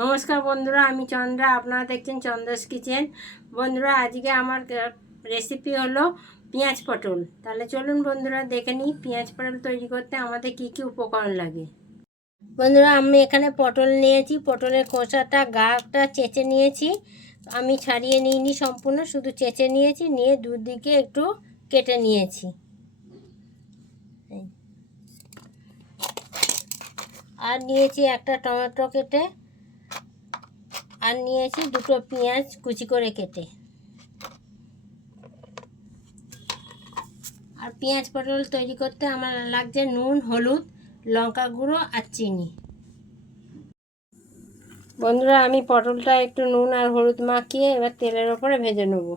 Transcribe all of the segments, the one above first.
নমস্কার বন্ধুরা, আমি চন্দ্রা। আপনারা দেখছেন চন্দ্রাস কিচেন। বন্ধুরা, আজকে আমার রেসিপি হলো পেঁয়াজ পটল। তাহলে চলুন বন্ধুরা দেখে নিই পেঁয়াজ পটল তৈরি করতে আমাদের কি কি উপকরণ লাগে। বন্ধুরা, আমি এখানে পটল নিয়েছি। পটলের খোসাটা গাটা চেঁচে নিয়েছি। আমি ছাড়িয়ে নিইনি সম্পূর্ণ, শুধু চেঁচে নিয়েছি। নিয়ে দুদিকে একটু কেটে নিয়েছি। আর নিয়েছি একটা টমেটো কেটে, আর নিয়েছি দুটো পেঁয়াজ কুচি করে কেটে। আর পেঁয়াজ পটল তৈরি করতে আমার লাগছে নুন, হলুদ, লঙ্কা গুঁড়ো আর চিনি। বন্ধুরা, আমি পটলটা একটু নুন আর হলুদ মাখিয়ে এবার তেলের ওপরে ভেজে নেব।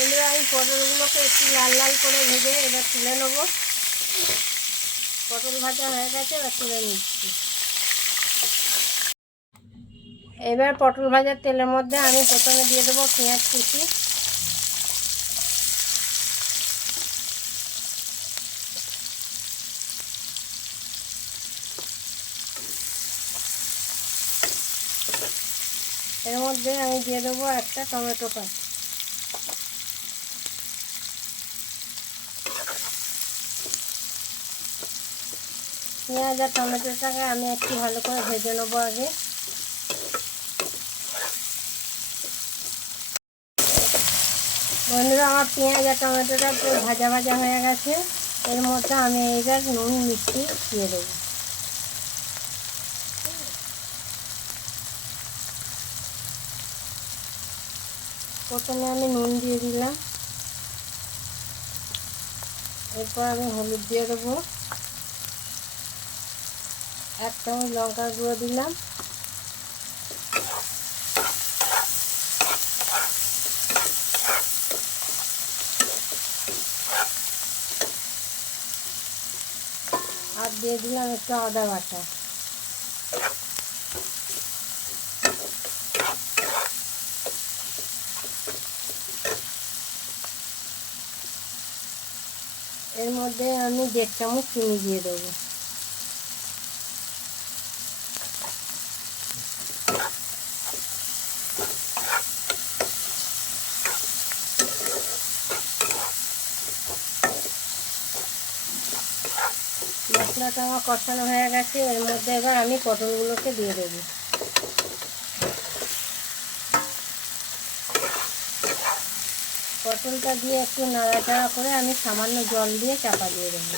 বন্ধুরা, আমি পটলগুলোকে একটু লাল লাল করে ভেজে এবার তুলে নেব। পটল ভাজা হয়ে গেছে, এবার তুলে নিচ্ছি। এবার পটল ভাজার তেলের মধ্যে আমি প্রথমে দিয়ে দেবো পেঁয়াজ কুচি। এর মধ্যে আমি দিয়ে দেবো একটা টমেটো কাট। পেঁয়াজ আর টমেটোটাকে আমি একটু ভালো করে ভেজে নেবো আগে। বন্ধুরা, আমার পেঁয়াজ আর টমেটোটা একটু ভাজা ভাজা হয়ে গেছে। এর মধ্যে আমি এবার নুন মিষ্টি দিয়ে দেবো। প্রথমে আমি নুন দিয়ে দিলাম, এরপর আমি হলুদ দিয়ে দেবো, 1 চামচ লঙ্কার গুঁড়ো দিলাম, আর দিয়ে দিলাম একটু আদা বাটা। এর মধ্যে আমি 1.5 চামচ চিনি দিয়ে দেবো। মশলাটা আমার কষানো হয়ে গেছে। এর মধ্যে এবার আমি পটলগুলোকে দিয়ে দেবো। পটলটা দিয়ে একটু নাড়াচাড়া করে আমি সামান্য জল দিয়ে চাপা দিয়ে দেবো।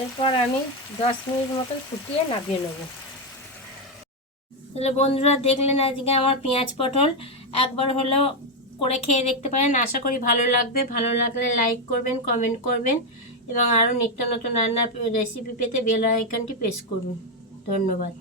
এরপর আমি 10 মিনিট মতো ফুটিয়ে নামিয়ে নেব। তাহলে বন্ধুরা, দেখলেন আজকে আমার পেঁয়াজ পটল। একবার হলেও করে খেয়ে দেখতে পারেন, আশা করি ভালো লাগবে। ভালো লাগলে লাইক করবেন, কমেন্ট করবেন এবং আরও নিত্য নতুন রান্নার রেসিপি পেতে বেল আইকনটি প্রেস করুন। ধন্যবাদ।